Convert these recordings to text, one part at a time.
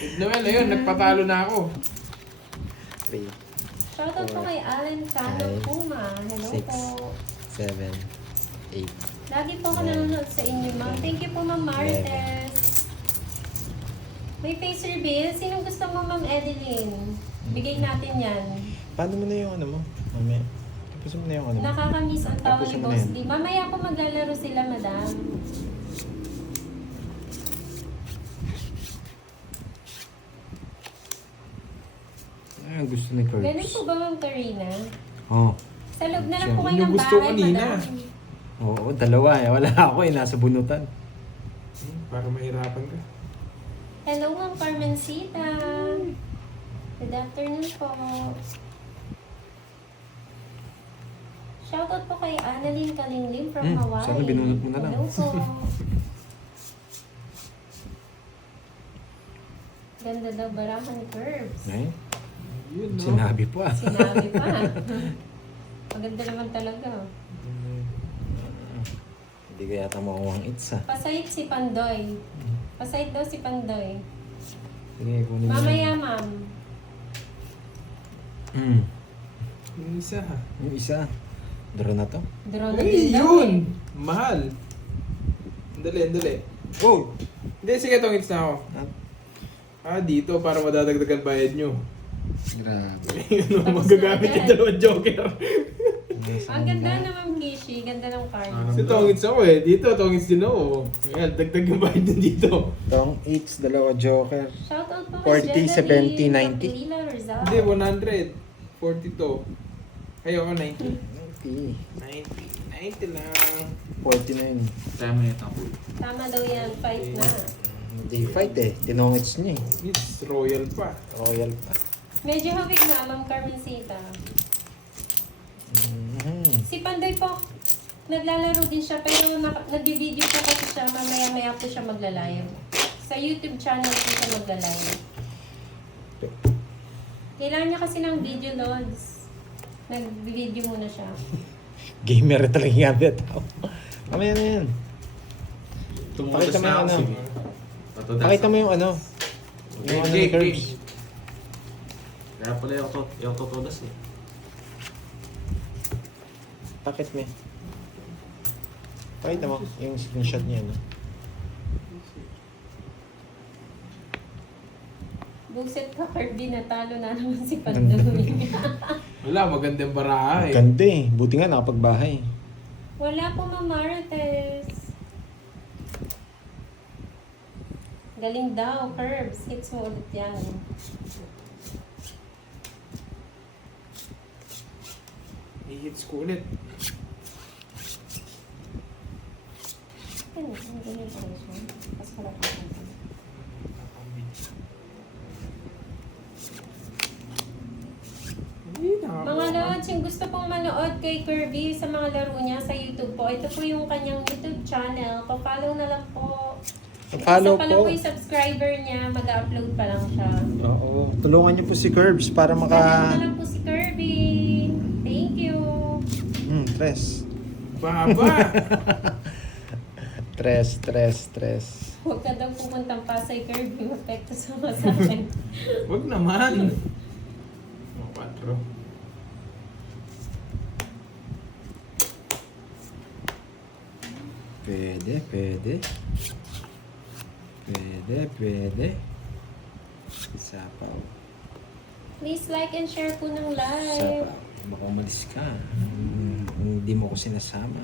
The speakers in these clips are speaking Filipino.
Noel, ayun, nagpatalo na ako. 3, Shoutout po kay Alan Cano Five, Puma. Hello 6, po. 7, 8. Lagi po ako Nine, nanonood sa inyo, ma'am. Thank you po, Ma'am Marites. May face reveal. Sinong gusto mo, Ma'am Edeline? Bigay natin yan. Paano mo na yung ano mo? Mamaya. Tapos mo na yung ano mo. Nakakamiss ang tawa Tapos ni mo na Boss yan. D. Mamaya po maglalaro sila, madam. Ay, ang gusto ni Curbs. Galing po ba, Ma'am Karina? Oo. Sa loob na lang Siya. po kayo Yun yung ng gusto bahay, kanina. madam. Oo, dalawa eh. Wala ako eh. Nasa bunutan. Para mahirapan ka. Hello, Ma'am Carmencita. Good afternoon po. Shoutout po kay Annalyn Kalinglim from Hawaii. sana binunot mo na lang. Hello po. Ganda daw barahan curves. Ay, Yun, no? sinabi po ah. Sinabi pa. Maganda naman talaga. Hindi ko yata makuha ang its ah. Pasait si Pandoy. Pasait daw si Pandoy. Sige, kunin mo. Mamaya, ma'am. Mm. Yung isa ha. Yung isa. Draw na to. Draw na Ay, din daw yun! eh. Mahal. Dali, dali. Oh! Hindi, sige, tongits na ako. Dito, para madadagdagan bayad nyo. Grabe. Ano, Tapos magagamit na yung agad. dalawang joker. Ang ganda naman, Kishi. Ganda ng card. Kasi tongits ako eh. Dito, tongits din ako. Ayan, dagdag yung bayad nyo dito. Tong its, dalawa joker. Shoutout po 40, kay 70, 90. Capulina Rizal. Hindi, 100. 42. Ayoko, 90. 90. 90 lang. 49. Tama yung tapos. Tama daw yan. Fight na. Hindi fight eh. Tinongits niya eh. It's royal pa. Royal pa. Medyo hawig na, Ma'am Carmencita. Mhm. Si Pandoy po, naglalaro din siya, pero nag-video po kasi siya, mamaya-maya po siya maglalayo. Sa YouTube channel po siya maglalayo. Kailangan niya kasi ng video loads. Nag-video muna siya. Gamer talaga yung habit ako. Mamaya na yan. Tumutas Pakita mo na yung ako. ano. Sige. Patudas Pakita mo ako. yung ano. Yung ano Game, ni Curbs. game. Kaya pala yung tutudas eh. Pakit mo. Pakita mo yung screenshot niya. No? Buset ka, Kirby, natalo na naman si Pandoy. Wala, magandang baraha eh. Ganda eh. Buti nga nakapagbahay. Wala po, Ma'am Marites. Galing daw, Curbs. Hits mo ulit yan. I-hits ko ulit. Ano, ang ganyan pala siya. Mas pala pa siya. Mga lods, yung gusto pong manood kay Kirby sa mga laro niya sa YouTube po, ito po yung kanyang YouTube channel. Pa-follow na lang po. Pa-follow Isa pa lang po. po yung subscriber niya, mag-upload pa lang siya. Oo. Tulungan niyo po si Curbs para Follow maka... na lang po si Kirby. Thank you. Tres. Baba! Tres. Huwag ka daw pupuntang Pasay, Kirby. Mapekto sa masakin. Wag naman. 4. Pwede. Sapaw. Please like and share po ng live. Sapaw. Baka umalis ka. Hindi mo ko sinasama.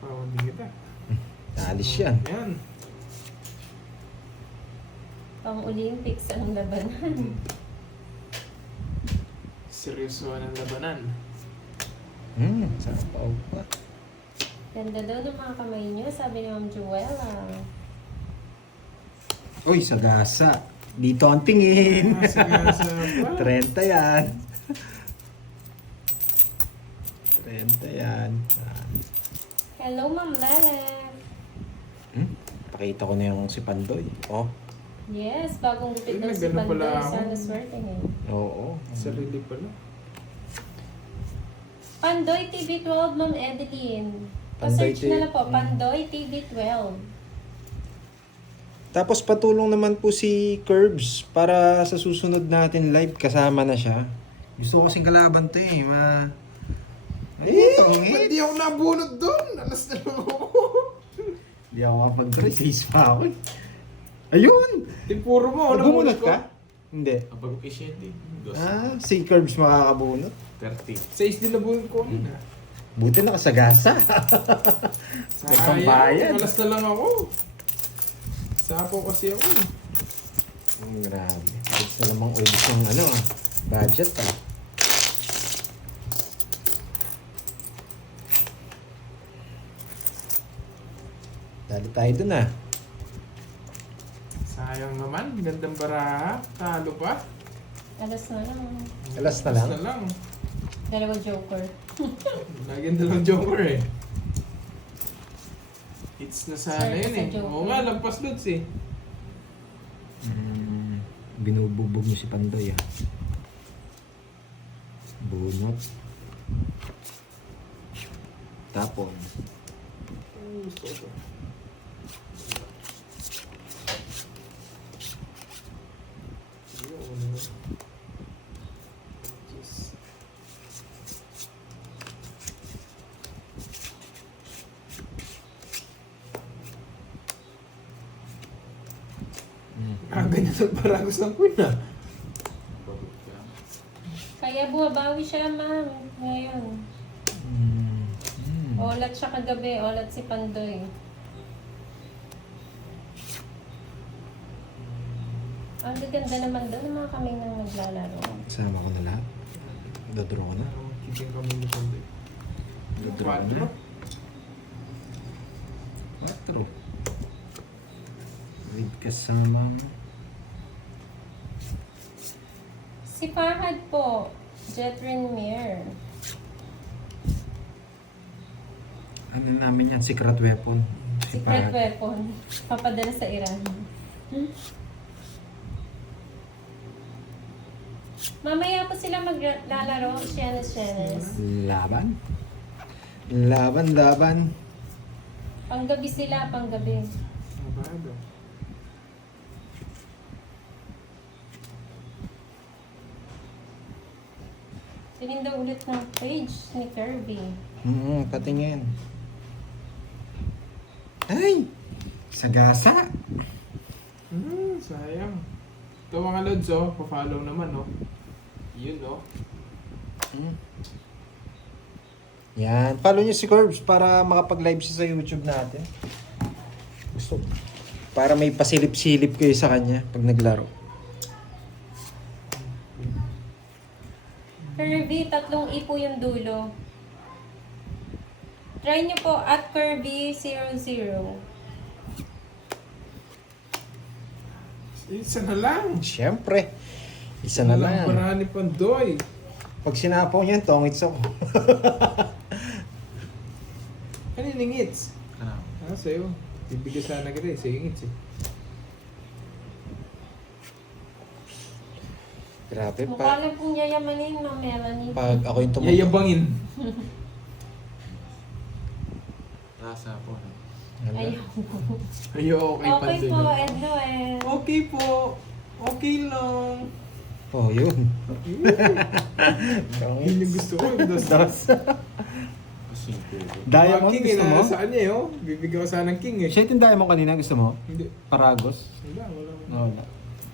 Pawag kita. Naalis yan. Yan. Pang-Olympics ang labanan. Seryoso ng labanan. Sapaw pa. Ganda daw ng mga kamay niyo, sabi ni Ma'am Joella. Uy, sagasa. Dito ang tingin. Sagasa pa. 30 yan. 30 yan. Hello, Ma'am Lele. Pakita ko na yung si Pandoy. Oh. Yes, bagong gupit daw Ay, si nagano pala Pandoy. ako. Sana swerte ngayon. Oo. Sarili pala. Pandoy TV12, Ma'am Edeline. Pa-search TV. na lang po, Pandoy TV12. Tapos patulong naman po si Curbs para sa susunod natin live kasama na siya. Gusto ko kasing kalaban to eh. Ba't di ako nabunod doon? Alas na lang ako. Hindi ako kapag-try. 6 pa ako eh. Ayun! Puro mo, Nagbunot ka? Hindi. Kapag isyan din. Dos. Si Curbs makakabunot. 30. 6 din nabunod ko. Buti nakasagasa. May pambayad. Alas na lang ako. Sapo kasi ako. Grabe. Gusto na namang ubos ng budget ah. Dali tayo dun ah. Sayang naman, gandang baraha. Talo pa. Alas na lang. Alas na lang. Alas na lang. Dalawa joker. Lagyan dalawang joker eh. Hits na sana Sorry yun sa eh. joker. Oo nga, lampas loads eh. Binububog mo si Pandoy ah. Bunot. Tapon. Gusto ko. Ganyan ang paragos ng queen ah. Bagot ka. Kaya bumabawi siya, ma'am. Ngayon. Olat siya kagabi. Olat si Pandoy. Ang ganda naman doon. Mga kami nang naglalaro. Sama ko na lahat. Dodraw ko na. Kiting kami ni Pandoy. Dodraw ko na. 4. With kasama. Si Fahad po. Jetrin Mir. Ano namin yan? Secret weapon. Secret weapon. Papadala sa Iran. Mamaya po sila maglalaro. Shenes. Laban. Laban. Panggabi sila. Panggabi. Mabago. Tingin daw ulit ng page ni Kirby. Patingin. Ay! Sagasa! Sayang. Ito mga lods oh, pa-follow naman oh. Yun oh. Yan. Follow nyo si Curbs para makapag-live siya sa YouTube natin. Gusto. Para may pasilip-silip kayo sa kanya pag naglaro. Kirby, 3 ipo yung dulo. Try nyo po at Kirby00. Isa na lang. Siyempre. Isa na lang. Baraha ni Pandoy. Pag sinapaw niyan, tongits ako. Kaninong hits? Ano? Sa'yo. Bibigyan sana kita eh. Sa'yo yung hits eh. Grabe Mukha pa. lang pong yayamanin, Ma'am Melanie. Pag ako yung tumutong. Yayabangin. Rasa po. No? Ayaw. Ayo, okay Okay Pandoy. po, Edlo eh. Okay po. Okay lang. Oh, yun. Yun yung gusto ko. Yung dos. Kasi pero. Diamond, King, gusto mo? Sa kanya eh, oh. Bibigyan ko sana ng king eh. Siya yung diamond kanina, gusto mo? Hindi. Paragos? Wala. Wala.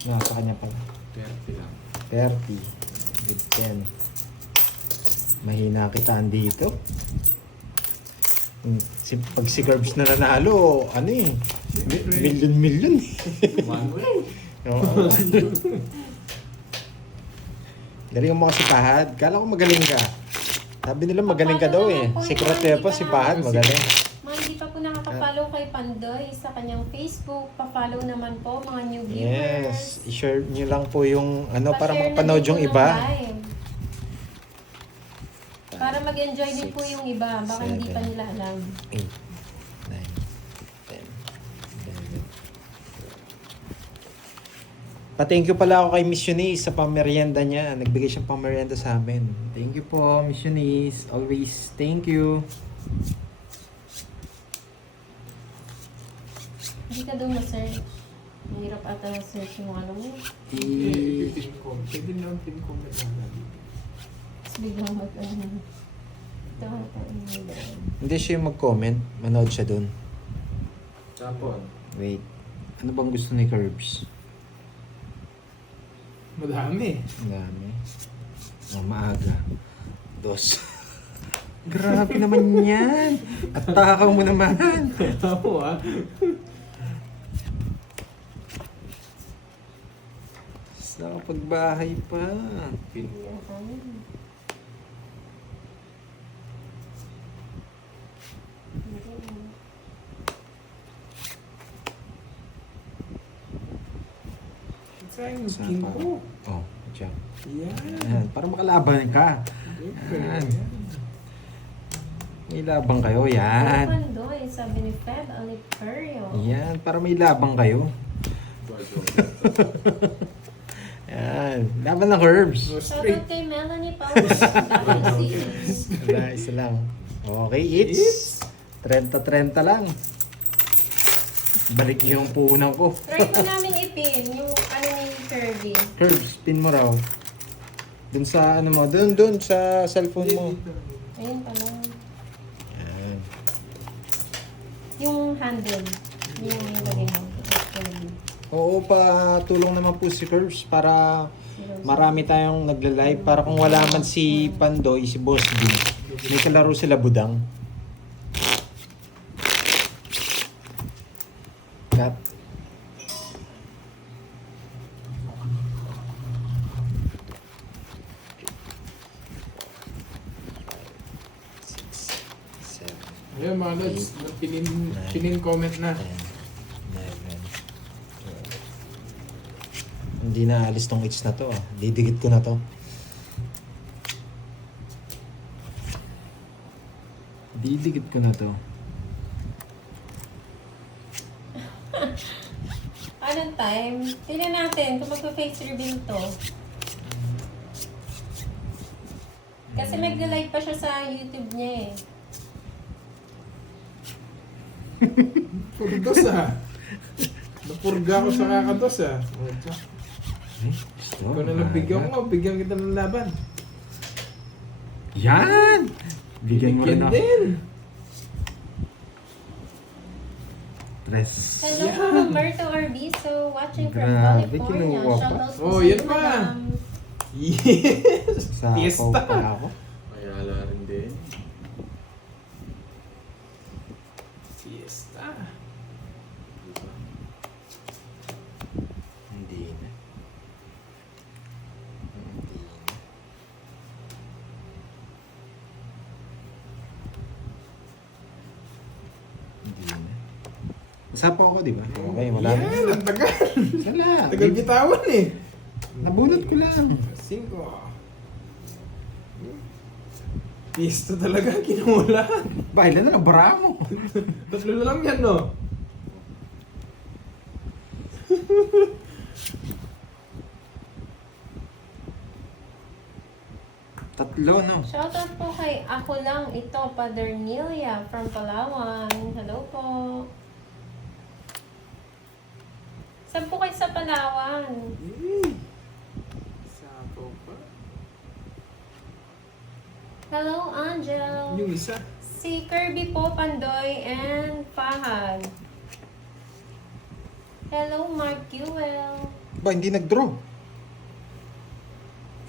Nasa kanya pala. 30 lang. 30. Good 10. Mahina kitaan dito. Pag si Curbs na nanalo, ano eh. Million. One way. Oo. Galing mo kasi Pahad. Kala ko magaling ka. Sabi nila magaling ka daw eh. Secret weapon si Pahad magaling. Mga hindi pa po nakaka-follow kay Pandoy sa kanyang Facebook. Pa-follow naman po mga new viewers. Yes. I-share nyo lang po yung ano para Pa-share na mapanood din yung po ng iba. live. Para mag-enjoy din po 6, yung iba. Baka hindi pa 7, nila alam. 8, 9, 10, 11. Pa-thank you pala ako kay Miss Eunice sa pamerienda niya. Nagbigay siyang pamerienda sa amin. Thank you po, Miss Eunice. Always thank you. Hindi ka daw ma-search. Mahirap ata na-search yung ano mo. Pin comment. Pwede naman pin comment lang. Tapos biglang mag-ano. Ito ata yung daan. Hindi siya yung mag-comment. Manood siya dun. Tapon. Wait. Ano bang gusto ni Curbs? Madami. Ang dami. Oh, maaga. Dos. Grabe naman yan. At takaw mo naman. Ako ah. Nakapagbahay pa. Hindi na kami. Sayang yung skin ko. Oh, dyan. Yan. Yan. Para makalaban ka. Yan. May labang kayo. Yan. Pandoy, sabi ni Fed Aliperio. Yan. Para may labang kayo. Yan. Laban ng Curbs. No Shoutout straight. kay Melanie Paula. Wala, isa lang. Okay, it's 30-30 lang. Balik niyo yung puhunan ko. Try ko namin ipin yung ano ni Kirby. Curbs, pin mo raw. Dun sa ano mo, dun sa cellphone mo. Ayun pala. Yan. Yung handle. Yung lagay mo. Kirby. Oo, tulong naman po si Curbs para marami tayong nagla-live. Para kung wala man si Pandoy, si Boss D, may kalaro sila budang. Cut. Six, seven, Ayun mga lods. Pinin comment na. 10, 11, 12. Hindi na alis tong itch na to. Didikit ko na to. Didikit ko na to. Anong time? Tingnan natin kung magpa-face reveal to. Kasi mag-live pa siya sa YouTube niya eh. Purdos ah. Napurga ko sa kakados ah. Ikaw na lang bigyan ko. Bigyan kita ng laban. Yan! Bigyan mo rin Bigyan ako. din. Tres. Hello po, Roberto Arbizo, watching from Grabe, California. kinuha pa. Shoutout po Oh, sa yan iyo, pa. Madam. Yes! Sa Fiesta. pa ako. Ayala rin din. Fiesta. Diba? Hindi na. Hindi na. Hindi na. Usapan ako, di ba? Okay, wala na. Yan, ang tagal. Wala. Tagal bitawan eh. Nabunot ko lang. 5. Fiesta talaga, kinulaan. Ba, ilan na lang, bara mo. Tatlo na lang yan, no? Tatlo, no? Shoutout po kay Ako Lang Ito, Padernilia from Palawan. Hello po. Saan po kayo sa Palawan? Sapo pa. Hello, Angel. Yung isa. Si Kirby po, Pandoy, and Fahad. Hello, Mark Jewel. Ba, hindi nag-draw.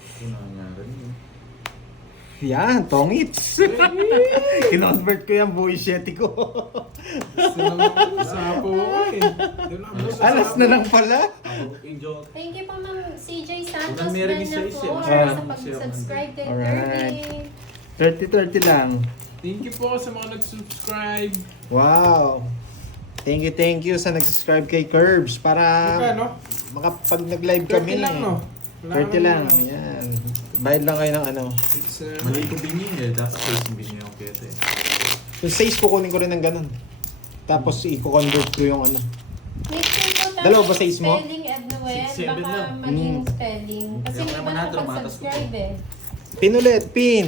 Ito na nga rin eh. Yan, tongits. Kinonvert ko yung bullshit ko. Sapo ako eh. Yun ang boss sa Alas sapo. na lang pala. Ako, enjoy. Thank you po, Ma'am CJ Santos Walang meron isa Manapor isa. sa Ah. pag-subscribe kay Alright. Kirby. 30-30 lang. Thank you po sa mga nag-subscribe. Wow. Thank you sa nag-subscribe kay Curbs para Magkano? makapag nag-live kami. 30 lang, no? Wala 30 ka lang. naman. Yan. Bayad lang kayo ng ano. It's, Mali ko bingin eh. Dapat facing bingin yung kete eh. Yung size kukunin ko rin ng ganun. Tapos i-convert ko yung ano. Make sure po tayo Dalawa ba size mo? spelling, Ednoel. 6-7 Baka lang. maling spelling. Kasi Yung hindi ba naman natin, nakapag-subscribe eh. Pin ulit, pin.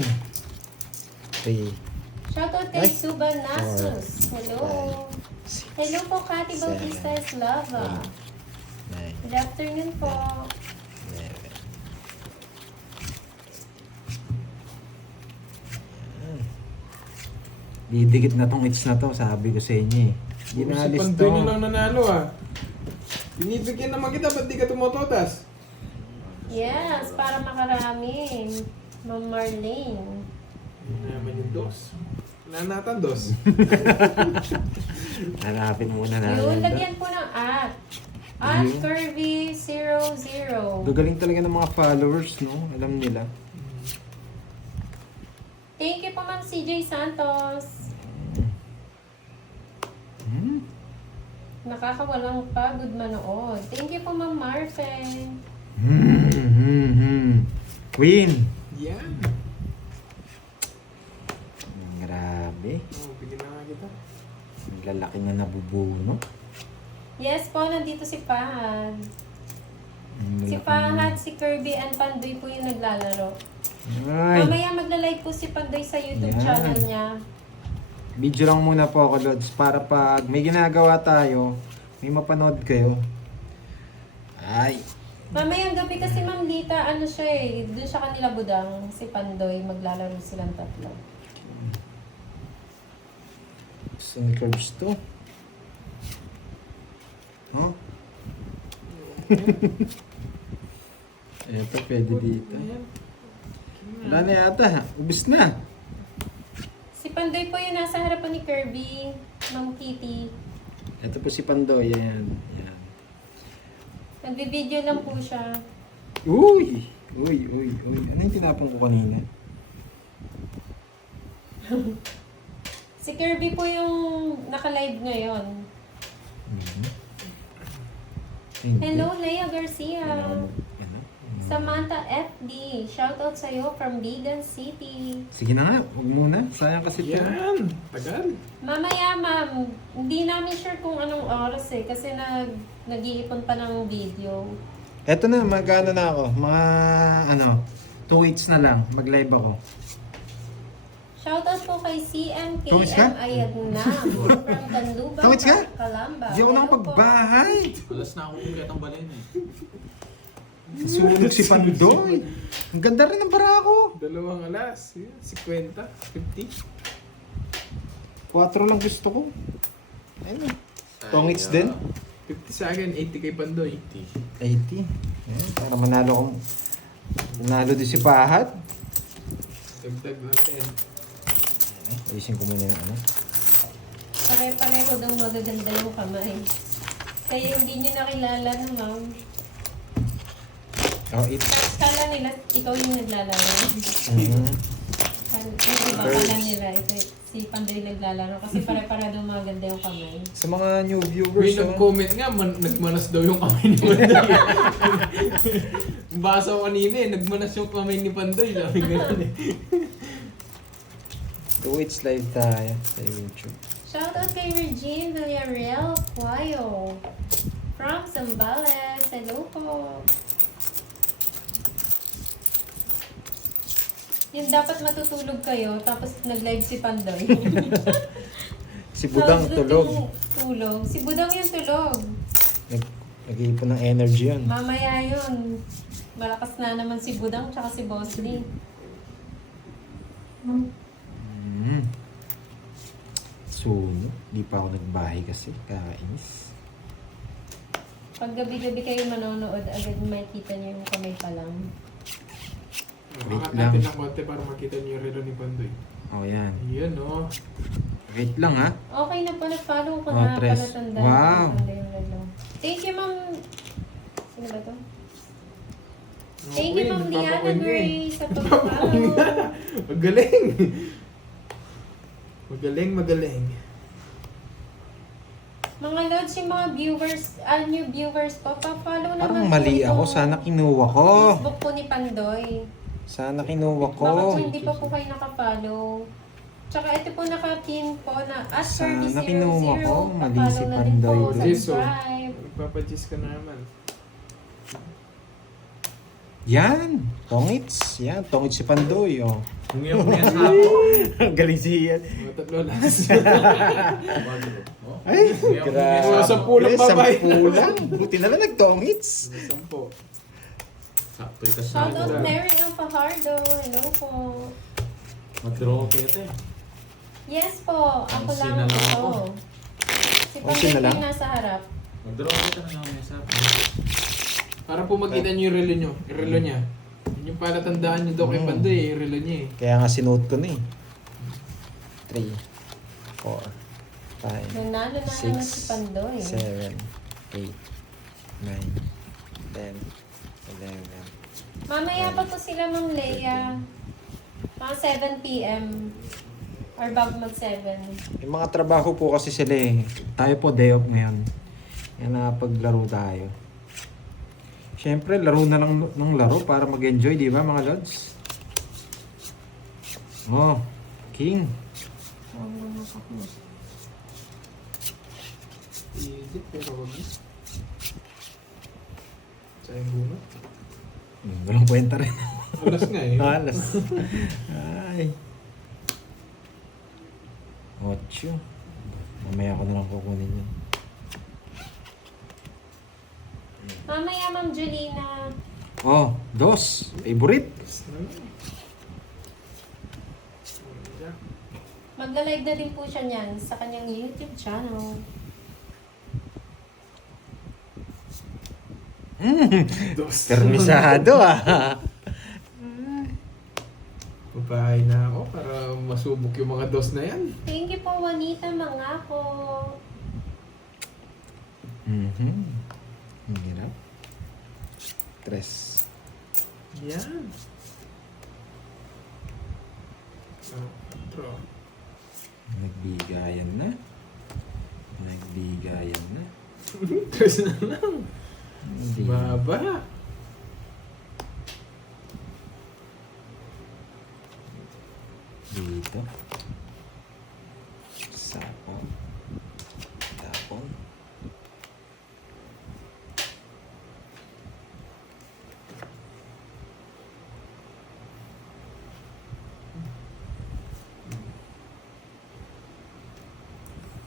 3. Shoutout kay Ay. Suban Nasus. Hello. Hello po, Cathy Bautista Eslava. 9, Good afternoon po. 11. Didikit na tong hits na to, sabi ko sa inyo eh. Si Ginalis Pandoy to. na lang nanalo ah. Binibigyan naman kita, ba't di ka tumutotas? Yes, para makarami. Ma'am Marlene. Yun naman yung dos. Wala natin dos. Hanapin muna Yun, natin. lagyan po ng at. At Curvy00. Gagaling talaga ng mga followers, no? Alam nila. Thank you po, Ma'am CJ Santos. Hmm? Nakakawalang pagod manood. Thank you po, Ma'am Marfen. Queen! Yan. Grabe. Oh, bigyan na nga kita. Ang lalaki na nabubuno. Yes po, nandito si Fahad. Ang Si lalaki Fahad, si Kirby, and Pandoy po yung naglalaro. na- Ay! Mamaya magla-live po si Pandoy sa YouTube Yan. channel niya. Video lang muna po ako, Lods, para pag may ginagawa tayo, may mapanood kayo. Ay! Mamayang gabi kasi Ma'am Lita, ano siya eh, doon siya kanila budang, si Pandoy, maglalaro silang tatlo. Gusto ni Curbs to. Huh? Eto, pwede dito. Ayan. Wala na yata. Ubus na. Si Pandoy po yung nasa harapan ni Kirby, Ma'am Kitty. Ito po si Pandoy. Ayan. Ayan. Nagbe-video lang po siya. Uy! Uy, uy, uy. Ano yung tinapon ko kanina? Si Kirby po yung naka-live ngayon. Hello, Lea Garcia. Ano? Samantha FD, shoutout sa'yo from Bigan City. Sige na nga. Huwag muna. Sayang kasi ito. Yan. Tagal. Mamaya, ma'am, hindi namin sure kung anong oras eh, kasi nag-iipon pa ng video. Eto na. Magkano na ako? Mga 2 weeks na lang. Mag-live ako. Shoutout po kay Tungis ka? CMKM Ayadnam from Danduban, Tungis ka? Calamba. Hindi ako Hello po. nakapagbahay. Alas na ako kumikat ang balin eh. Sunog si Pandoy. Ang ganda rin ng barako. 2 alas. Yan, 50, 50. 4 lang gusto ko. Ano? Tongits din? 50 sa akin, 80 kay Pandoy. 80. Ayan, para manalo ko. Manalo din si Pahat. Dagdag natin. Ayusin ko muna yung ano. Pare-pareho daw magaganda yung kamay. Kaya hindi nyo nakilala na, ma'am. Oh, it. Kala nila, ikaw yung naglalaro. Mm-hmm. Yung iba, kala nila, ito, si Pandoy naglalaro. Kasi pare-pareho daw maganda yung kamay. Sa mga new May viewers, nag-comment nga, nagmanas daw yung kamay ni Pandoy. Basa ko kanina eh, nagmanas yung kamay ni Pandoy. Sabi ganun eh. 2 weeks live tayo sa YouTube. Shoutout kay Regine Villarreal Cuayo from Zambales. Hello po. Yung dapat matutulog kayo, tapos nag-live si Pandoy. Si Budang Tapos doon tulog. yung tulog. Si Budang yung tulog. Nag-iipon ng energy yun. Mamaya yun. Malakas na naman si Budang tsaka si Boss Lee. So, di pa ako nagbahay kasi. Kakainis. Pag gabi-gabi kayo manonood, agad makikita niyo yung kamay pa lang. Wait Makat lang. natin ng konti para makita niyo yung relo ni Pandoy. Oh, yan. Yan oh. Wait lang ha. Okay na po, nag-follow ko Oh, na. tres. Palatanda. Wow. Thank you, ma'am. Sino ba to? Oh, Thank you, Queen, ma'am Liana nagpapakuin ka eh. Gray, sa pag-follow. Magaling! Magaling, magaling. Mga lods, yung mga viewers, new viewers po, pa-follow naman Parang po mali itong ako. Sana kinuha ko. Facebook po ni Pandoy. Sana kinuha ko. Bakit po hindi pa po kayo nakafollow? Tsaka ito po naka-pin po na at Sana 3000. kinuha ko. Mali si Pa-follow na din po, Pandoy. Yes, oh. subscribe. Magpapagis ka na naman. Yan. Tongits. Yan. Tongits si Pandoy. Oh. Kung yung may sapo. Galing si yan. Mga tatlo lang. Oh. Ay, Mga 10 lang babay. 10 lang. Buti na lang nag-tongits. 10. Sakto yung kasama. Shoutout Mary Ann Fajardo. Hello po. Mag-draw ko kita eh. Yes po, ako Pansin lang na lang ito. ako. Si Pansin Pansin na lang? yung nasa harap. Mag-draw kita na lang may sapo. Para po makita nyo yung relo nyo. Yung relo niya. Yun yung palatandaan nyo daw kay Pandoy. Yung relo niya eh. Kaya nga sinuot ko na eh. 3, 4, 5, Nanalo na naman si Pandoy. 7, 8, 9, 10, 11. Mamaya pa po sila, Ma'am Leia. Mga 7 p.m. Or bago mag-7. Yung mga trabaho po kasi sila eh. Tayo po day off ngayon. Yan paglaro tayo. Siyempre, laro na lang ng laro para mag-enjoy, di ba mga lods? Oh, king. Iisip pero wag na. Sayang bunga. Walang kwenta rin. Alas nga eh. Alas. Ay. 8. Mamaya ko na lang kukunin yun. Mamaya, Ma'am Julina. Oh, 2. Favorite. Magla-live na din po siya niyan sa kanyang YouTube channel. Dos. Permisado ah. Babahay na ako para masubok yung mga dos na yan. Thank you po, Juanita Mangako. Ang hirap. 3. Yan. Draw. Nagbigayan na. Nagbigayan na. Tres na lang. Hindi. Baba. Dito. Sapo. Tapon.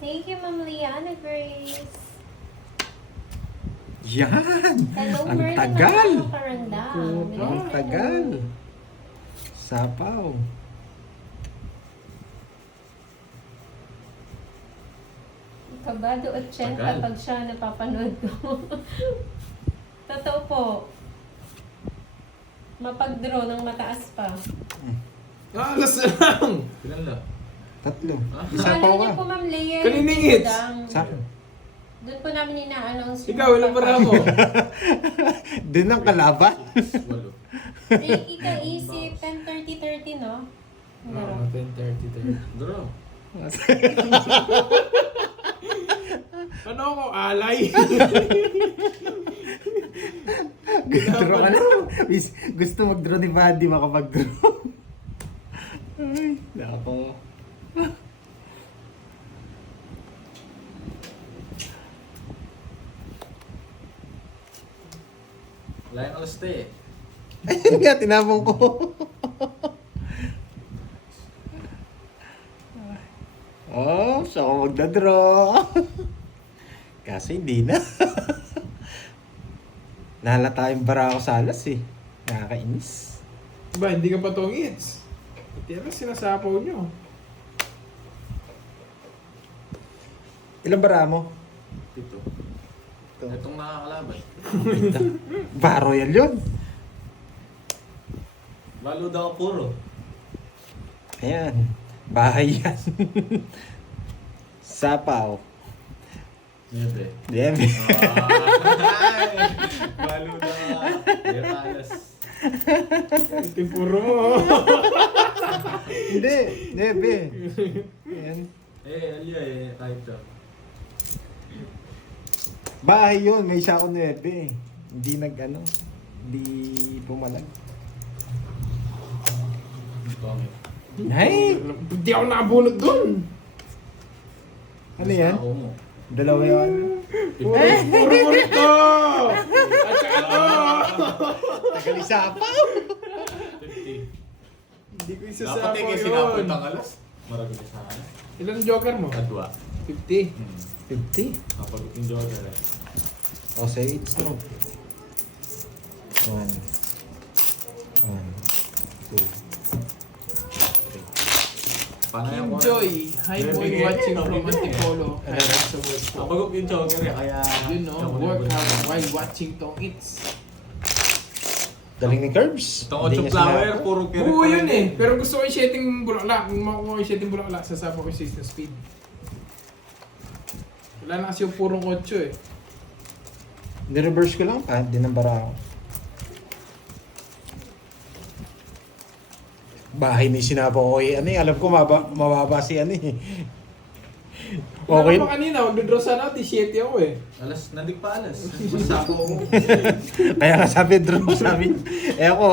Thank you, Ma'am Liana Grace. Yan! Hello, Ang Merlin tagal! Manalo Karandang. Ang tagal! Sapaw. Kabado 80 Tagal. pag siya napapanood ko. Totoo po. Mapag-draw ng mataas pa. Alas na lang. Pilan lang. 3. Ah? Isapaw Follow ka. niyo po, Ma'am Leia. Kaninang hits? Saan? Doon po namin ina-announce. Ikaw, ilang bara mo? Doon ang kalaban. 8. Ricky ka isip, 10-30-30, no? Oo, 10:30. Draw. Ano ako? Alay? Draw ka na. Gusto mag-draw ni Buddy, makapag-draw. Ay, nako. Wala yung alas eh. Ayun nga, tinabong ko. Oh, siya ako magdadraw. Kasi hindi na. Nahalata yung bara ako sa alas eh. Nakakainis. Ba, hindi ka pa tongits. Pati ano sinasapaw nyo? Ilang bara mo? 7. Itong nakakalaban. Baro yan yun. Lalo daw puro. Ayan. Bahay yan. Sapaw. Niyete. Debe. Lalo daw. Alas. Ito yung puro mo. Hindi. Debe. Ayan. Alya kahit daw. Bahay yun. May isa ako 9. Hindi hindi pumalag. Pangit. Ay! Hindi ako nakabunod dun. Ano yan? Ako mo. Dalawa yun. Puro ito! At saka ito! Tagal isapaw! 50. Hindi ko Dapat isasapaw yung sinapot yun. ang alas. Marami na sa akin. Ilan joker mo? Kadwa. 50. 50. Kapag yung joker eh. O, say it's no. 1. 1, 2, 3. Paano Kim yung Joy. Hi boy, Bibigyan watching niya, from bibigyan niya. Antipolo. Ano Hi, na? sa work po. Kapag yung joker eh, kaya... Yun no, work hard while watching tong it's. Galing ni Curbs. Itong Hindi 8 niya flower, sinabi. puro kere Oo pa yun rin eh. Pero gusto ko yung setting bulaklak. Kung makukuha ko yung setting bulaklak, sasama ko yung system speed. Wala na kasi yung purong 8 eh. Nireverse ko lang pa, dinambara ako. Bahay ni sinapa ko eh. Ano eh, alam ko mababa si ano eh. Okay. Okay. Wala pa kanina, mag-draw sana ako, 17 ako eh. Alas, nandig pa alas. Basta ako. Kaya nga sabi, drone sabi. Eh ako,